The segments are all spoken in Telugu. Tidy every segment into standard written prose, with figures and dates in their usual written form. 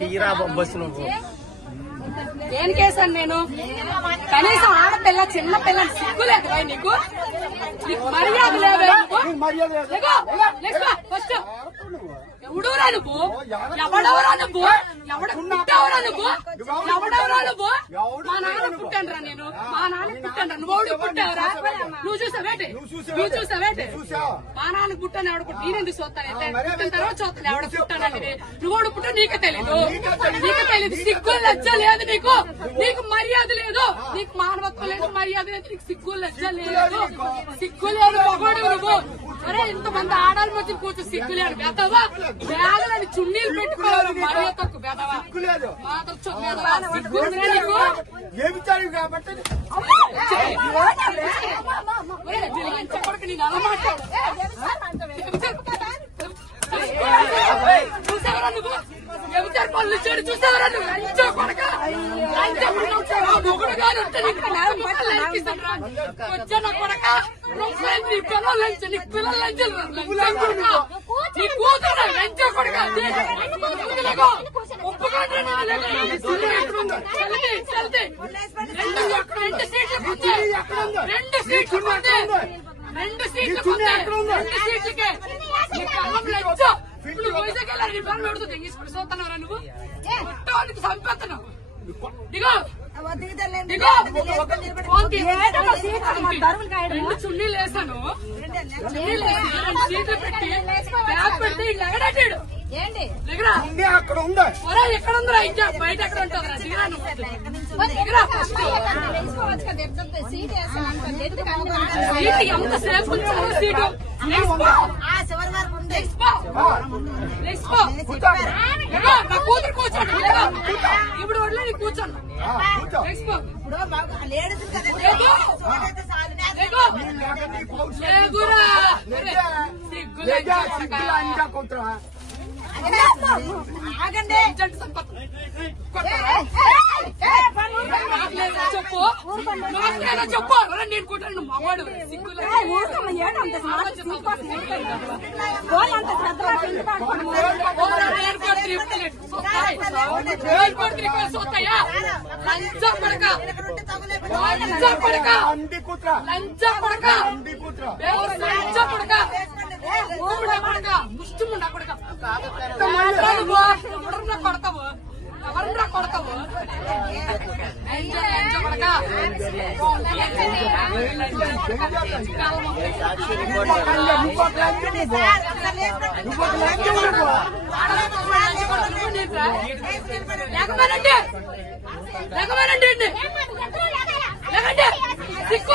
తీరా బస్సు నువ్వు దేనికేసాను నేను? కనీసం ఆడపిల్ల చిన్న పిల్లని సిగ్గులేదు నీకు? మర్యాద లేదా? ఫస్ట్ ఎవడవరా నువ్వు? ఎవడవరా నువ్వు? పుట్టావరా నువ్వు? ఎవడవరా నువ్వు? మా నాన్న పుట్టానురా నేను. మా నాన్న పుట్టాను. నువ్వు పుట్టావరా? నువ్వు చూసావేంటి? నువ్వు చూసావేంటి? మా నాన్నకు పుట్టాను. ఎవడ పుట్టి నేనెందుకు చూస్తానైతే? పుట్టిన తర్వాత చూస్తాను ఎవడ పుట్టానని. నువ్వు పుట్టా నీకే తెలీదు. నీకే తెలీదు. సిగ్గు లజ్జ లేదు నీకు. నీకు మర్యాద లేదు. నీకు మానవత్వం లేదు, మర్యాద లేదు. నీకు సిగ్గు లజ్జ లేదు. సిగ్గు లేదు మగోడు నువ్వు. అరే ఇంతమంది ఆడాల మధ్య కూర్చో సిగ్గు లేదు. బెదవా బ్యాగులని చున్నీలు పెట్టుకోవాలి. మర్యాద తక్కువ బెదవా సిగ్గు నీకు. చెప్పడానికి నేను అలా మాట్లాడు. చూసావరా నువ్వు? ఎవరు పనులు చేయడు చూసావరా నువ్వు? లంచో కొడక మొగుడు గారు ఉంటే నీకు వచ్చా నా కొడక. నీ పిల్లలు లంచ, నీ పిల్లలు లంచలు నీ కూతురు లంచో కొడక. ఒప్పుకోండి. 2 సీట్లు కూర్చోయి. 2 సీట్లు కూర్చోయి. 2 సీట్లు కూర్చోయి. 2 సీట్లకే నీ కళ్ళం లంచో. ఇప్పుడు వైజాగ్ వెళ్ళారు. నీ పిల్లలు పెడుతుంది తీసుకుని చూస్తున్నారా నువ్వు? మొత్తానికి చంపేస్తున్నావు. దిగో రెండు చున్నీలు వేసాను. చున్నీలు వేసి 2 సీట్లు పెట్టి బ్యాగ్ పెడితే ఇట్లా ఎగడాటాడు. అక్కడ ఉందా? ఎక్కడ ఉందిరా? ఇంకా బయట ఎక్కడ ఉంటుందిరా? దిగరా నువ్వు. దిగరా ఫస్ట్. సీటు ఎంతసేపు ఉంచాలి? సీటు నా కూతురు కూర్చోండి. ఇప్పుడు వడ్లే నీ కూర్చోండి. చెప్పు చెప్పు. నేను కూర్చొని నువ్వు మగవాడు సిగ్గులు సోతాయా? లంచ పడక లంచ పడక లంచ పడక లంచ పడక పడక ముష్టిముండా కొడక. ఎవరన్నా కొడతావు? ఎవరన్నా కొడతావు? లేకపోయినండి లేకపోయినండి లేకండి సిక్కు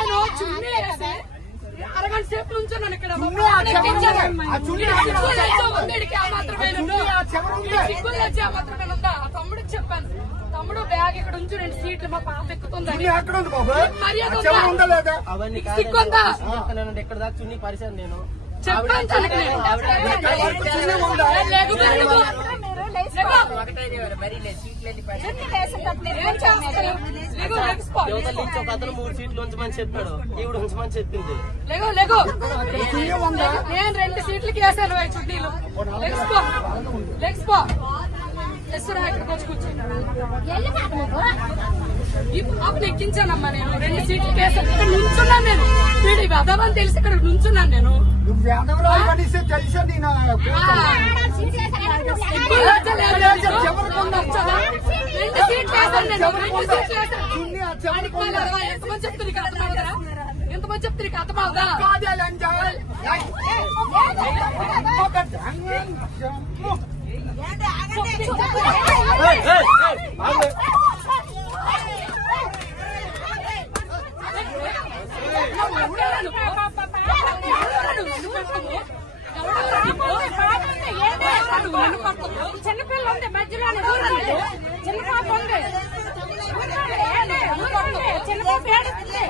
నేను చున్నీ వేసి అరగంట సేపు నుంచున్నాను ఇక్కడ. తమ్ముడికి చెప్పాను, తమ్ముడు బ్యాగ్ ఇక్కడ ఉంచు, 2 సీట్లు మా పాప ఎక్కుతుందని. సిక్కుందా ఎక్కడ దాకా చున్నీ పరిచయం నేను చెప్పాను. అతను 3 సీట్లు ఉంచమని చెప్పాడు, ఈవిడ ఉంచమని చెప్పింది. నేను 2 సీట్లకి వేసాను చుట్టీలు. ఇక్కడికి వచ్చి కూర్చున్నాను. ఈ పాపను ఎక్కించానమ్మా నేను. 2 సీట్లు కేసాను. ఇక్కడ నుంచున్నాను నేను. వీడి వెదవని తెలిసి ఇక్కడ నుంచున్నాను నేను. 2 సీట్లు ఎంతమంది చెప్తుంది అర్థమవుతారా? ఎంతమంది చెప్తే నీకు అర్థమవుతా? చిన్నపిల్ల ఉంది మధ్యలోనే, చిన్న పాప ఉంది, చిన్న పాప ఏడుస్తుంది,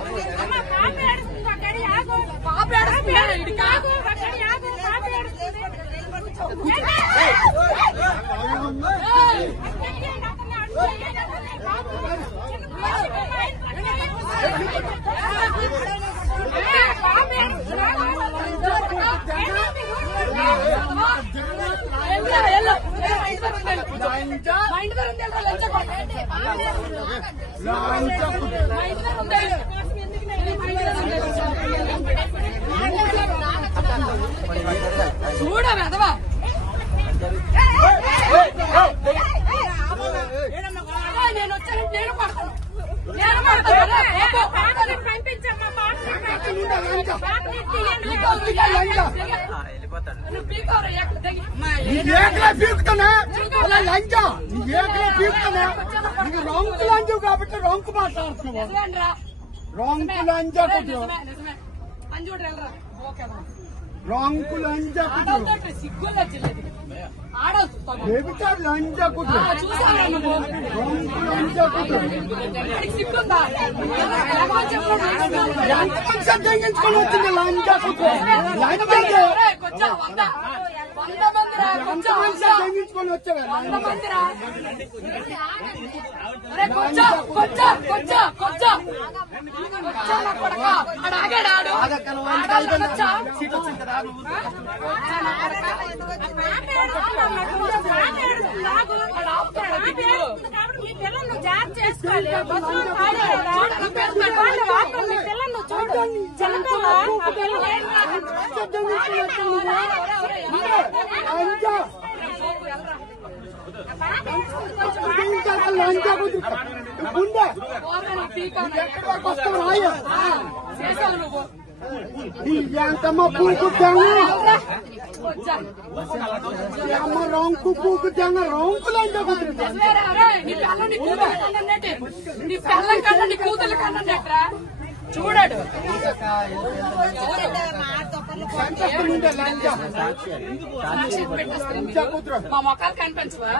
పాప ఏడుస్తుంది, అక్కడి ఆగు, పాప ఏడుస్తుంది, ఆగు, అక్కడి ఆగు, పాప ఏడుస్తుంది. ఉంది ఎల్రా లంచ కొడక మా ఇంట్లో ఉంది చూడ వెదవా నేను వచ్చాను నేను పడతాను రాంకు లంజు కాబట్టి రాంకు మాట్లాడుతున్నావు రాంకు లంజా కొట్టు రాంకు లంజా కొట్టు సిగ్గుల్లో చిల్లది ఏమిటా లంజా కొట్టు రాంకు లంజా కొట్టు సిగ్గుందా ఎంత తెగించుకొని వచ్చింది లంజా కొట్టు కొంచెం 100 మందిరా కొంచెం తెగించుకొని వచ్చావా మీ పిల్లలు జాగ్రత్త చేసుకోవాలి పిల్లలు చూడు లంజా కొట్టు గుండె చేసావు నువ్వు ఎంతమ్మ పూకు తెంగ అమ్మ రంకు పూకు తెంగ రంకు లంజా కొట్టు నీ పిల్లల కన్నా నీ కూతుర్ల కన్నా చూడాడు మా మొక్కలు కనిపించవా